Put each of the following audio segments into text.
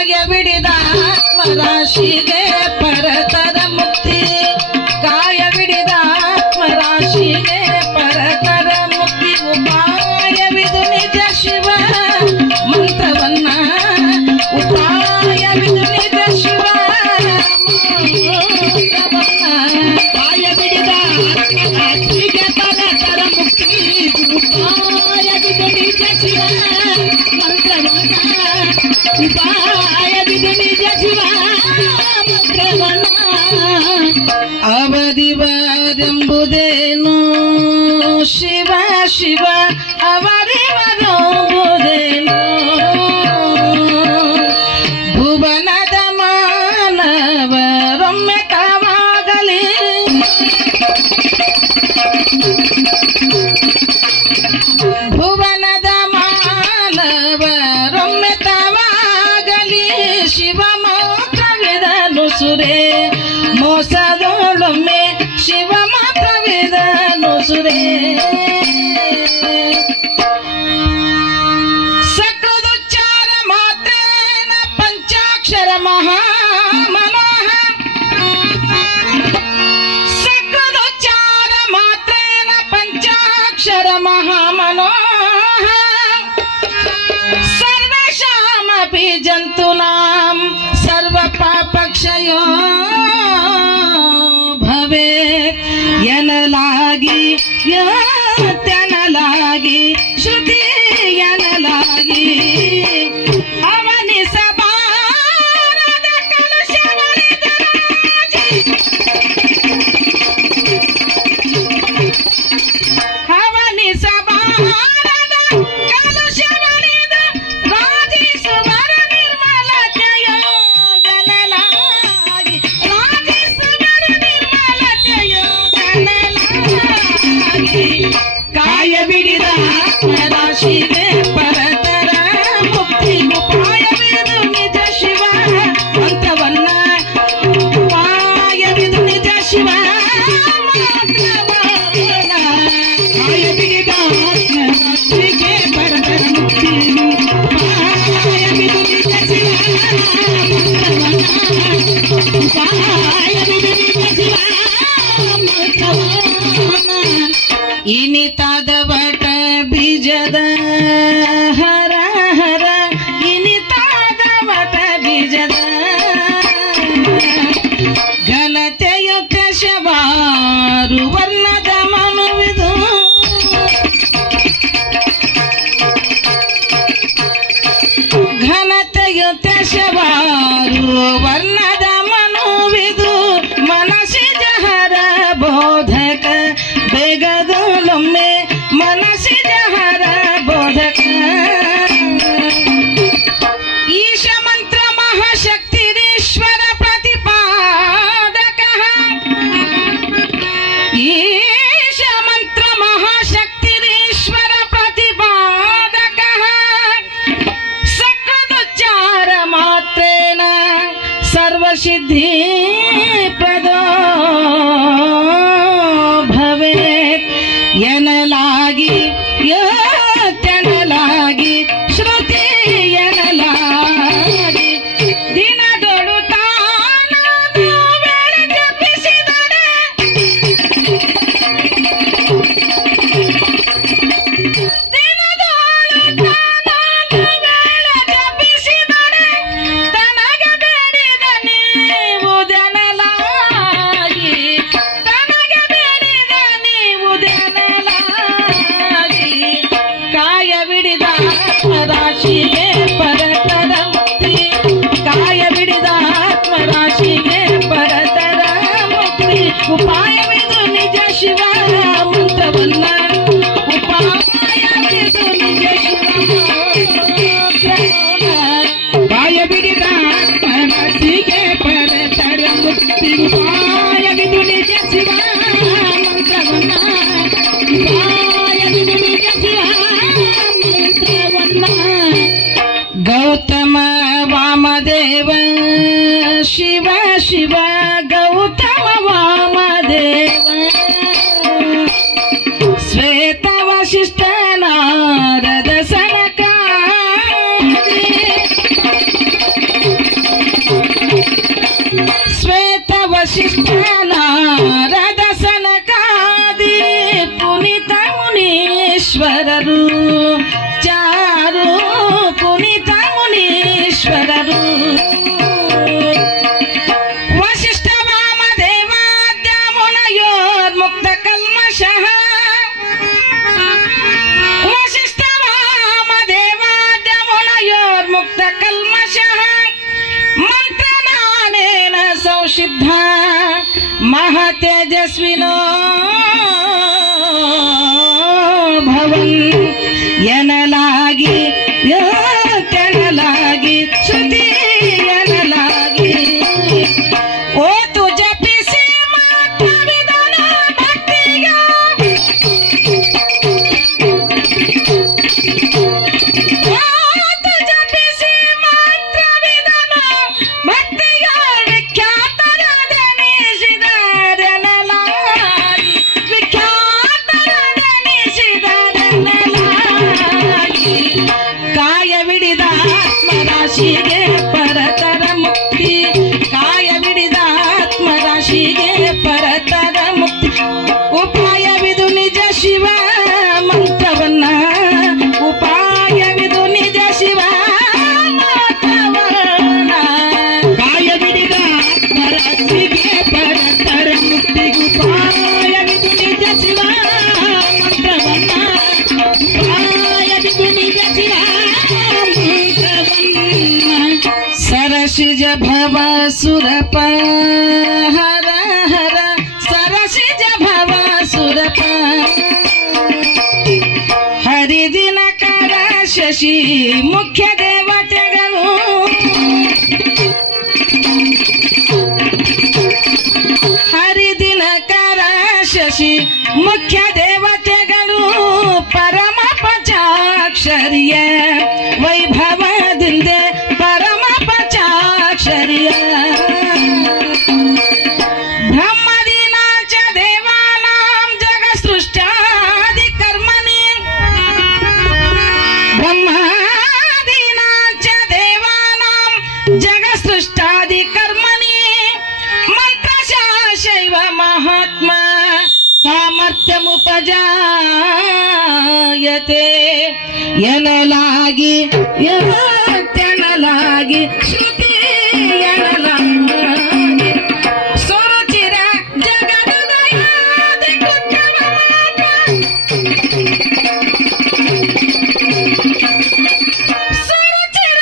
ಕಾಯ ಬಿಡಿದ ಆತ್ಮರಾಶಿಗೆ ಪರತರ ಮುಕ್ತಿ ಕಾಯ ಬಿಡಿದ ಆತ್ಮರಾಶಿಗೆ ಪರತರ ಮುಕ್ತಿ ಉಪಾಯವಿದು ನಿಜ ಶಿವ ಮಂತ್ರವನ್ನ ಉಪಾಯವಿದು ನಿಜ ಶಿವ ಕಾಯ ಬಿಡಿದ ಆತ್ಮರಾಶಿಗೆ ಪರತರ ಮುಕ್ತಿ ಉಪಾಯವಿದು ನಿಜ ಶಿವ ಮಂತ್ರವನ್ನ ಉಪಾಯವಿದು ನಿಜ ಶಿವ ಮಂತ್ರವನ್ನ ಅವರಿವರೆಂಬುದೇನು ಶಿವ ಶಿವ ಅವರಿವರೆಂಬುದೇನು ಭುವನದ ಮಾನವರೊಮ್ಮೆ ತಾವಾಗಲಿ ಭುವನದ ಮಾನವರೊಮ್ಮೆ ತಾವಾಗಲಿ ಶಿವ ಮಾತ್ರವಿದನು ಸುರೇ ಮೋಸದೊಳೊಮ್ಮೆ ಶಿವ ಮಾತ್ರವಿದನು ಸುರೇ ಸಕೃದುಚ್ಚಾರ ಮಾತ್ರೇನ ಪಂಚಾಕ್ಷರ ಮಹಾಮನೋಹ ಸಕೃದುಚ್ಚಾರ ಮಾತ್ರೇನ ಪಂಚಾಕ್ಷರ ಮಹಾಮನೋಹ ಸರ್ವೇಷಾಮಪಿ ಜಂತೂನಾಂ ಸರ್ವ ಪಾಪಕ್ಷಯೋ ಭವೇತ್ ಎನ್ನಲಾಗಿ ಯನಲಾಗಿ ಶ್ರುತಿ ಎನ್ನಲಾಗಿ ಅವನಿಸಬಾರದ ಕಲುಷವಳಿದರಾಜಿ ಅವನಿಸಬಾರದ ಕಲುಷವಳಿದ ರಾಜಿಸುವರ ನಿರ್ಮಲತೆಯೋ ಗನಲಾಗಿ ರಾಜಿಸುವರ ನಿರ್ಮಲತೆಯೋ ಗನಲಾಗಿ ಕಾಯ ಬಿಡಿದ ಆತ್ಮರಾಶಿಗೆ ಪರತರ ಮುಕ್ತಿ ಉಪಾಯವಿದು ನಿಜ ಶಿವ ಮಂತ್ರವನ್ನ ಉಪಾಯವಿದು ನಿಜ ಶಿವ ಮಂತ್ರವನ್ನ ಕಾಯ ಬಿಡಿದ ಆತ್ಮರಾಶಿಗೆ ಪರತರ ಮುಕ್ತಿ ಉಪಾಯವಿದು ನಿಜ ಶಿವ ಮಂತ್ರವನ್ನ ಉಪಾಯವಿದು ನಿಜ ಶಿವ ಮಂತ್ರವನ್ನ ಇನಿತಾದ ವಟ ಬೀಜದ ಹರ ಹರ ಇನಿತಾದ ವಟ ಬೀಜದ ಘನತೆಯುತ ಶವಾರು ವರ್ಣದ ಮನುವಿದು ಘನತೆಯುತ ಶವಾರು ವರ್ಣದ ಮನುವಿದು ಮನಸ್ಸಿಜ ಹರ ಬೋಧಕ ಬೇಗದೊಳೊಮ್ಮೆ ಮನಸ್ಸಿಜ ಹರ ಬೋಧಕ ಈಶ ಮಂತ್ರ ಮಹಾಶಕ್ತಿರೀಶ್ವರ ಪ್ರತಿಪಾದಕ ಈಶ ಮಂತ್ರ ಮಹಾಶಕ್ತಿರೀಶ್ವರ ಪ್ರತಿಪಾದಕ ಸಕೃದುಚ್ಚಾರ ಮಾತ್ರೇನ ಸರ್ವಸಿದ್ಧಿ ಪ್ರದೋ ಭವೇತ್ ಎನ್ನಲಾಗಿ ಯನಲಾಗಿ ಶ್ರುತಿ ಎನ್ನಲಾಗಿ ದಿನದೊಳು ತಾನಾದ ವೇಳೆ ಜಪಿಸಿದಡೆ ದಿನದೊಳು ತಾನಾದ ವೇಳೆ ಜಪಿಸಿದಡೆ ತನಗೆ ಬೇಡಿದ ನೀವು ದನಲಾಗಿ ತನಗೆ ಬೇಡಿದ ನೀವು ದನಲಾಗಿ ಕಾಯ ಬಿಡಿದ ಆತ್ಮರಾಶಿಗೆ ಪರತರ ಮುಕ್ತಿ ಕಾಯ ಬಿಡಿದ ಆತ್ಮರಾಶಿಗೆ ಪರತರ ಮುಕ್ತಿ ಉಪಾಯವಿದು ನಿಜ ಶಿವ ಮಂತ್ರವನ್ನ ಉಪಾಯವಿದು ನಿಜ ಶಿವ ಕಾಯ ಬಿಡಿದ ಆತ್ಮರಾಶಿಗೆ ಪರತರ ಮುಕ್ತಿ ಉಪಾಯವಿದು ನಿಜ ಶಿವ ಮಂತ್ರವನ್ನ ಉಪಾಯವಿದು ನಿಜ ಶಿವ ಮಂತ್ರವನ್ನ ಗೌತಮ ವಾಮದೇವ ಶಿವ ಶಿವ ಗೌತಮ ವಾಮದೇವ ಶ್ವೇತ ವಶಿಷ್ಠ ನಾರದ ಸನಕಾದಿ ವಸಿಷ್ಠ ನಾರದ ಸನಕಾದಿ ಪುನಿತ ಮುನೀಶ್ವರರು ಚಾರು ಪುನಿತ ಮುನೀಶ್ವರರು ವಸಿಷ್ಠ ವಾಮದೇವಾದ್ಯ ಮುನಯೋರ್ಮುಕ್ತ ಕಲ್ಮಷಃ ವಸಿಷ್ಠ ವಾಮದೇವಾದ್ಯ ಮುನಯೋರ್ಮುಕ್ತ ಕಲ್ಮಷಃ ಮಂತ್ರನಾನೇನ ಸಂಸಿದ್ಧ ಮಹತೇಜಸ್ವಿನೋ ಭವನ್ ಎನ್ನಲಾಗಿ ಕೆಣಲಾಗಿ ಶ್ರುತಿ ಎನ್ನಲಾಗಿ ಓತು ಜಪಿಸಿ ಮಾತ್ರವಿದನ ಭಕ್ತಿಗ ಓತು ಜಪಿಸಿ ಮಾತ್ರವಿದನ ಭಕ್ತಿಗ ವಿಖ್ಯಾತರದೆನಿಸಿದರೆನ್ನಲಾಗಿ ವಿಖ್ಯಾತರದೆನಿಸಿದರೆನ್ನಲಾಗಿ ಕಾಯವಿಡಿದ ಆತ್ಮರಾಶಿಗೆ ಪರತರ ಮುಕ್ತಿ ಕಾಯವಿಡಿದ ಆತ್ಮರಾಶಿಗೆ ಪರತರ ಮುಕ್ತಿ ಉಪಾಯವಿದು ನಿಜ ಶಿವ ಮಂತ್ರವನ್ನ ಉಪಾಯವಿದು ನಿಜ ಶಿವ ಮಂತ್ರವನ್ನ ಕಾಯವಿಡಿದ ಆತ್ಮರಾಶಿಗೆ ಪರತರ ಮುಕ್ತಿ ಉಪಾಯವಿದು ನಿಜ ಶಿವ ಮಂತ್ರವನ್ನ ಉಪಾಯವಿದು ನಿಜ ಶಿವ सरसिज भव सुरप हर हर सरसिज भव सुरप हरिदिनकर शशि मुख्य देवತೆಗಳು ಹರಿದಿನಕರ ಶಶಿ ಮುಖ್ಯ ದೇವತೆಗಳು ಪರಮ ಪಂಚಾಕ್ಷರಿಯ ವೈಭವದಿಂದ ಪರಮ ಪಂಚಾಕ್ಷರಿಯ ಬ್ರಹ್ಮದೀನಾಚ ದೇವಾನಾಂ ಜಗತ್ಸೃಷ್ಟ್ಯಾದಿ ಕರ್ಮಣಿ ಬ್ರಹ್ಮದೀನಾಚ ದೇವಾನಾಂ ಜಗತ್ಸೃಷ್ಟ್ಯಾದಿ ಕರ್ಮಣಿ ಮಂತ್ರಶೈವ ಮಹಾತ್ಮ ಸಾಮರ್ಥ್ಯಮುಪಜಾಯತೆ ಎನ್ನಲಾಗಿ ಎನ್ನಲಾಗಿ ಶ್ರುತಿ ಎನ್ನಲಾಗಿ ಸುರುಚಿರ ಜಗದುದಯಾದಿ ಕೃತ್ಯವ ಮಾತ್ರ ಸುರುಚಿರ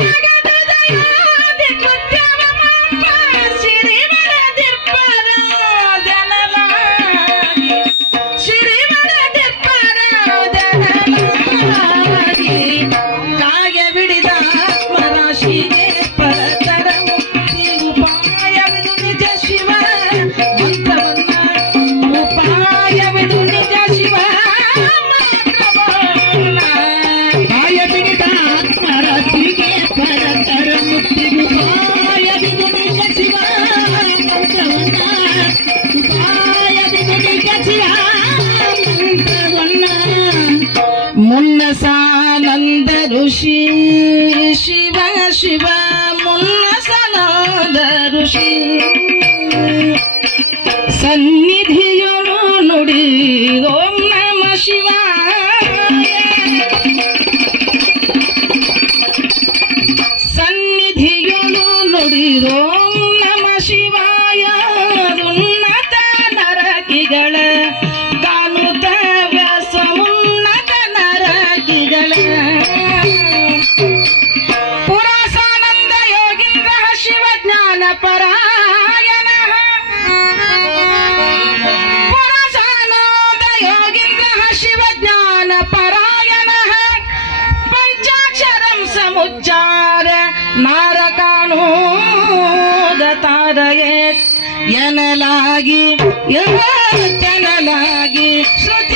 ಜಗದುದಯಾದಿ ಕೃತ್ಯವ ಮಾತ್ರ ಸಿರಿ ಬರದಿರ್ಪರೋದೆನ್ನಲಾಗಿ ಸಿರಿ ಬರದಿರ್ಪರೋದೆನ್ನಲಾಗಿ ಕಾಯವಿಡಿದ ಆತ್ಮರಾಶಿಗೆ ಪರತರ ಮುಕ್ತಿ ಉಪಾಯವಿದು ನಿಜ ಶಿವ ಮಂತ್ರವನ್ನ ಉಪಾಯವಿದು ನಿಜ ಶಿವ ಮಂತ್ರವನ್ನ ಕಾಯವಿಡಿದ ಆತ್ಮರಾಶಿಗೆ ಪರತರ ಮುಕ್ತಿ ಉಪಾಯವಿದು ನಿಜ ಶಿವ ಮಂತ್ರವನ್ನ ಉಪಾಯವಿದು ನಿಜ ಶಿವ ಮಂತ್ರವನ್ನ ಮುನ್ನಸಾನಂದ ಋಷಿ ಶಿವ ಶಿವ ಮುನ್ನಸಾನಂದ ಋಷಿ ಸನ್ನಿಧಿಯೊಳು ನುಡಿ ಓಂ ನಮ ಶಿವಾಯ ಸನ್ನಿಧಿಯೊಳು ನುಡಿ ಓಂ ನಮ ಶಿವಾಯ ಉನ್ನತ ನರಕಿಗಳ ಕಾನುತ ವ್ಯಾಸ ಉನ್ನತ ನರಕಿಗಳ ಪುರಾಸಾನಂದ ಯೋಗೀಂದ್ರ ಶಿವಜ್ಞಾನ ಪರಾಯಣ ಪುರಾಸಾನಂದ ಯೋಗೀಂದ್ರ ಶಿವಜ್ಞಾನ ಪರಾಯಣ ಪಂಚಾಕ್ಷರಂ ಸಮುಚ್ಚಾರ ನಾರಕಾನೂದ ತಾರಯೇತ್ ಎನ್ನಲಾಗಿ ಎನ್ನಲಾಗಿ ಶ್ರುತಿ